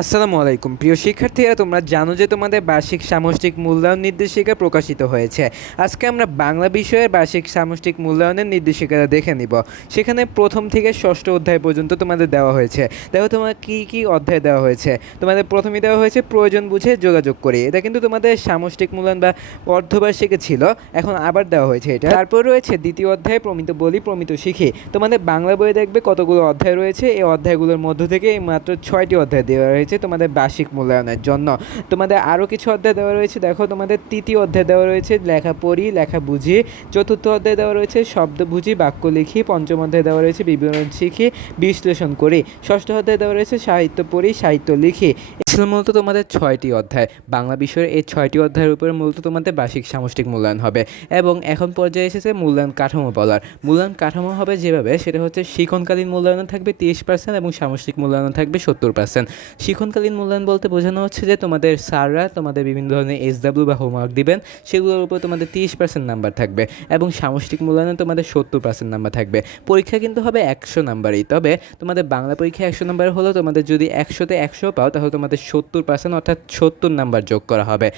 আসসালামু আলাইকুম প্রিয় শিক্ষার্থীরা, তোমরা জানো যে তোমাদের বার্ষিক সামষ্টিক মূল্যায়ন নির্দেশিকা প্রকাশিত হয়েছে। আজকে আমরা বাংলা বিষয়ের বার্ষিক সামষ্টিক মূল্যায়নের নির্দেশিকাটা দেখে নিব। সেখানে প্রথম থেকে ষষ্ঠ অধ্যায় পর্যন্ত তোমাদের দেওয়া হয়েছে। দেখো তোমার কী কী অধ্যায় দেওয়া হয়েছে। তোমাদের প্রথমেই দেওয়া হয়েছে প্রয়োজন বুঝে যোগাযোগ করে। এটা কিন্তু তোমাদের সামষ্টিক মূল্যায়ন বা অর্ধবার্ষিকে ছিল, এখন আবার দেওয়া হয়েছে এটা। তারপর রয়েছে দ্বিতীয় অধ্যায় প্রমিত বলি প্রমিত শিখি। তোমাদের বাংলা বইয়ে দেখবে কতগুলো অধ্যায় রয়েছে। এই অধ্যায়গুলোর মধ্য থেকে মাত্র 6টি অধ্যায় দেওয়া হয়েছে তোমাদের বার্ষিক মূল্যায়নের জন্য। তোমাদের আরও কিছু অধ্যায় দেওয়া রয়েছে। দেখো তোমাদের তৃতীয় অধ্যায় দেওয়া রয়েছে লেখা পড়ি লেখা বুঝি। চতুর্থ অধ্যায় দেওয়া রয়েছে শব্দ বুঝি বাক্য লিখি। পঞ্চম অধ্যায় দেওয়া রয়েছে বিবরণ শিখি বিশ্লেষণ করি। ষষ্ঠ অধ্যায় দেওয়া রয়েছে সাহিত্য পড়ি সাহিত্য লিখি। ছিল মূলত তোমাদের 6টি অধ্যায়। বাংলা বিষয়ের এই 6টি অধ্যায়ের উপরে মূলত তোমাদের বার্ষিক সামষ্টিক মূল্যায়ন হবে। এবং এখন পর্যায়ে এসেছে মূল্যায়ন কাঠামো বলার। মূল্যায়ন কাঠামো হবে যেভাবে, সেটা হচ্ছে শিক্ষণকালীন মূল্যায়ন থাকবে 30% এবং সামষ্টিক মূল্যায়ন থাকবে 70%। শিক্ষণকালীন মূল্যায়ন বলতে বোঝানো হচ্ছে যে তোমাদের স্যাররা তোমাদের বিভিন্ন ধরনের SW বা হোমওয়ার্ক দিবেন, সেগুলোর উপর তোমাদের 30% নাম্বার থাকবে এবং সামষ্টিক মূল্যায়নে তোমাদের 70% নাম্বার থাকবে। পরীক্ষা কিন্তু হবে 100 নাম্বারই। তবে তোমাদের বাংলা পরীক্ষা 100 নাম্বার হলেও তোমাদের যদি 100তে 100 পাও, তাহলে তোমাদের 70% অর্থাৎ 70 নাম্বার যোগ করা হবে।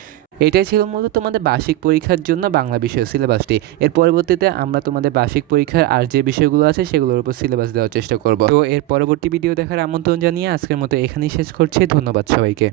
এটাই ছিল মূলত তোমাদের বার্ষিক পরীক্ষার জন্য বাংলা বিষয়ের সিলেবাসটি। এর পরবর্তীতে আমরা তোমাদের বার্ষিক পরীক্ষার আর যে বিষয়গুলো আছে সেগুলোর উপর সিলেবাস দেওয়ার চেষ্টা করব। তো এর পরবর্তী ভিডিও দেখার আমন্ত্রণ জানিয়ে আজকের মতো এখানেই শেষ করছি। ধন্যবাদ সবাইকে।